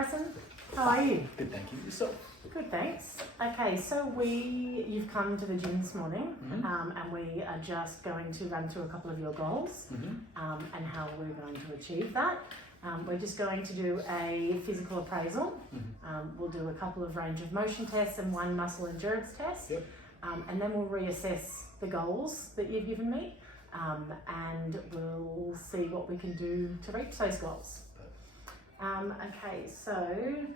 Harrison. How are you? Good, thank you. Yourself? Good, thanks. Okay, so you've come to the gym this morning, Mhm. and we are just going to run through a couple of your goals and how we're going to achieve that. We're just going to do a physical appraisal. We'll do a couple of range of motion tests and one muscle endurance test. Yep. And then we'll reassess the goals that you've given me, and we'll see what we can do to reach those goals. Okay, so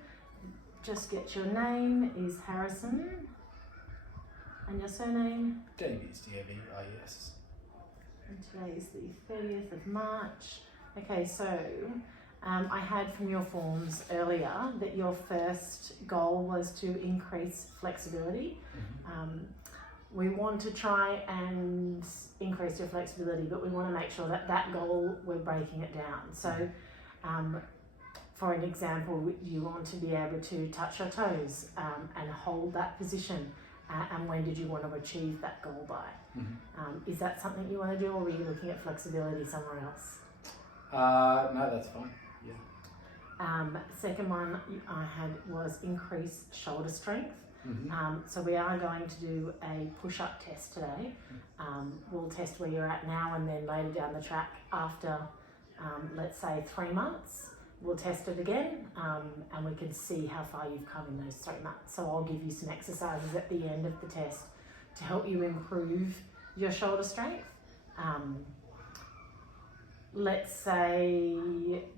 just get your name is Harrison and your surname. Davies, D-A-V-I-E-S. And today is the 30th of March. Okay, so I had from your forms earlier that your first goal was to increase flexibility. We want to try and increase your flexibility, but we want to make sure that that goal, we're breaking it down. So for an example, you want to be able to touch your toes and hold that position. And when did you want to achieve that goal by? Is that something you want to do, or were you looking at flexibility somewhere else? No, that's fine. Yeah. Second one I had was increase shoulder strength. So we are going to do a push-up test today. We'll test where you're at now, and then later down the track after, let's say 3 months, we'll test it again, and we can see how far you've come in those 3 months. So I'll give you some exercises at the end of the test to help you improve your shoulder strength. Let's say,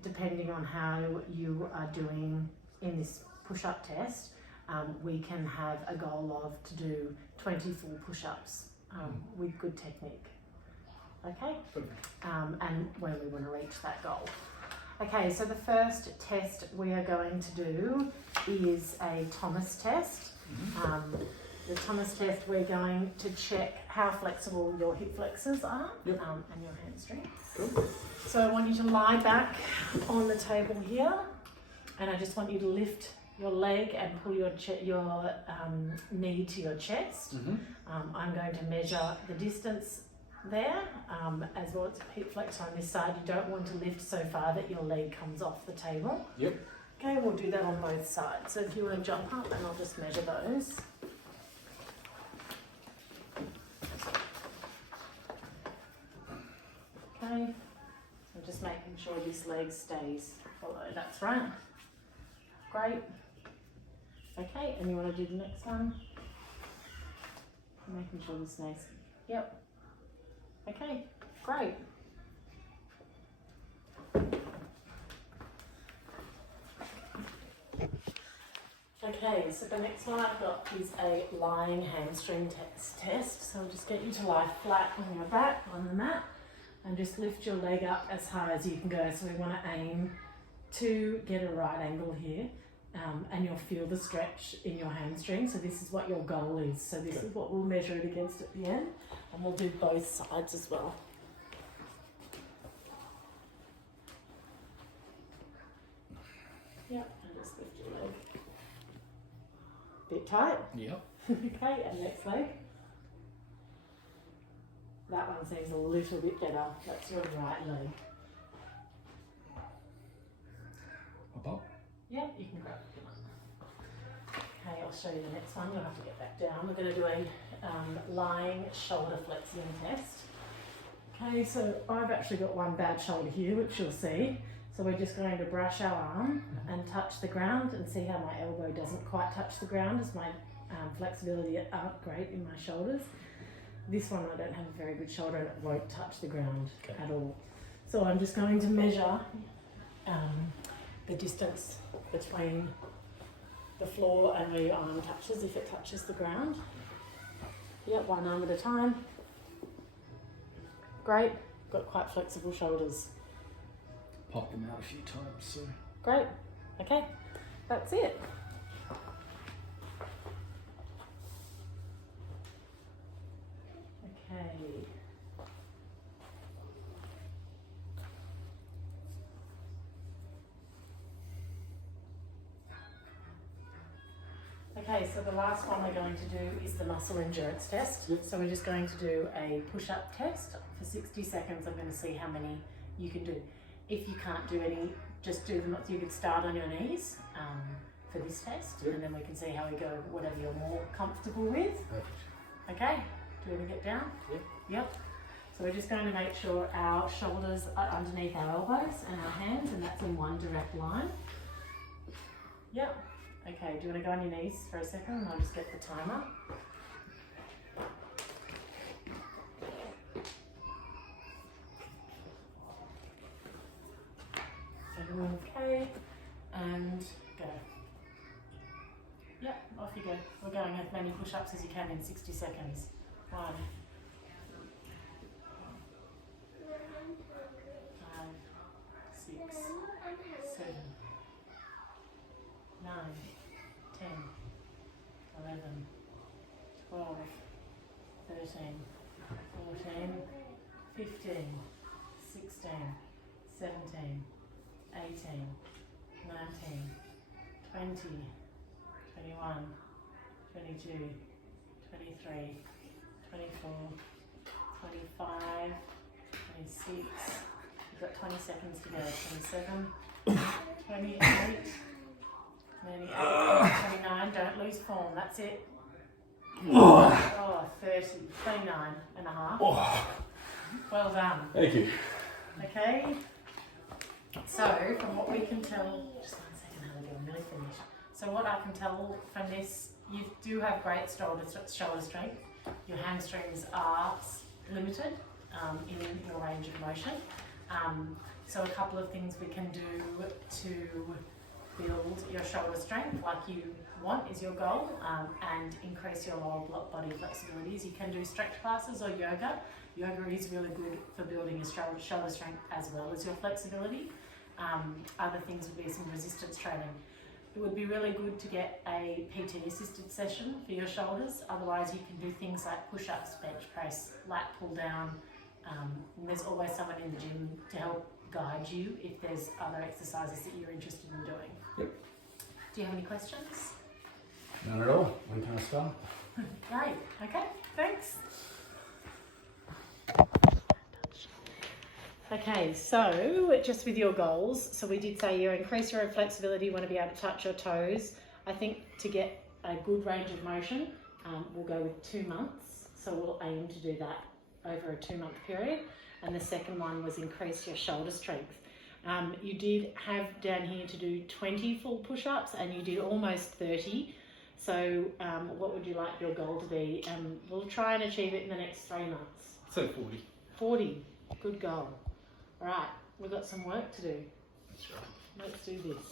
depending on how you are doing in this push-up test, we can have a goal of to do 24 push-ups with good technique. Okay? And when we want to reach that goal. Okay, so the first test we are going to do is a Thomas test. The Thomas test, we're going to check how flexible your hip flexors are and your hamstring. Cool. So I want you to lie back on the table here, and I just want you to lift your leg and pull your knee to your chest. I'm going to measure the distance there, as well as a hip flexor on this side. You don't want to lift so far that your leg comes off the table. Yep. Okay, we'll do that on both sides. So if you want to jump up, and I'll just measure those. Okay, so just making sure this leg stays below. That's right. Great. Okay, and you want to do the next one? Making sure this stays. Yep. Okay, great. Okay, so the next one I've got is a lying hamstring test. So I'll just get you to lie flat on your back on the mat and just lift your leg up as high as you can go. So we want to aim to get a right angle here, and you'll feel the stretch in your hamstring. So this is what your goal is. So this is what we'll measure it against at the end, and we'll do both sides as well. Yep, and just lift your leg. Bit tight. Yep. Okay, and next leg. That one seems a little bit better. That's your right leg. Above? Yep, you can grab it. Okay, I'll show you the next one. You'll have to get back down. We're going to do a lying shoulder flexing test. Okay, so I've actually got one bad shoulder here, which you'll see. So we're just going to brush our arm and touch the ground, and see how my elbow doesn't quite touch the ground, as my flexibility aren't great in my shoulders. This one I don't have a very good shoulder, and it won't touch the ground at all. So I'm just going to measure the distance between the floor and where your arm touches, if it touches the ground. Yep, one arm at a time. Great, got quite flexible shoulders. Popped them out a few times, so. Great, okay, that's it. Okay. Okay, so the last one we're going to do is the muscle endurance test. So we're just going to do a push-up test for 60 seconds. I'm going to see how many you can do. if you can't do any, just do them. You could start on your knees for this test, and then we can see how we go. Whatever you're more comfortable with. Perfect. Okay. Do you want to get down? Yep. Yep. So we're just going to make sure our shoulders are underneath our elbows and our hands, and that's in one direct line. Yep. Okay, do you want to go on your knees for a second and I'll just get the timer? Okay, and go. Yep, off you go. We're going as many push-ups as you can in 60 seconds. 1, 5, 6, 7, 9, 10, 11, 12, 13, 14, 15, 16, 17, 18, 19, 20, 21, 22, 23, 24, 25, 26, you've got 20 seconds to go, 27, 28, 28, 29, don't lose form, that's it. Oh, 30, 29 and a half. Well done. Thank you. Okay, so from what we can tell, just 1 second, Haley, I'm nearly finished. So what I can tell from this, you do have great shoulder strength. Your hamstrings are limited in your range of motion. So a couple of things we can do to build your shoulder strength like you want is your goal, and increase your lower body flexibility is you can do stretch classes or yoga. Yoga is really good for building your shoulder strength as well as your flexibility. Other things would be some resistance training. It would be really good to get a PT assisted session for your shoulders. Otherwise you can do things like push-ups, bench press, lat pull down. And there's always someone in the gym to help guide you if there's other exercises that you're interested in doing. Yep. Do you have any questions? None at all. When can I start? Great. Okay, thanks. Okay, so just with your goals, so we did say you increase your flexibility, you want to be able to touch your toes. I think to get a good range of motion, we'll go with 2 months. So we'll aim to do that over a 2-month period. And the second one was increase your shoulder strength. You did have down here to do 20 full push-ups and you did almost 30. So what would you like your goal to be? We'll try and achieve it in the next 3 months. So 40. 40, good goal. All right, we've got some work to do. That's right. Let's do this.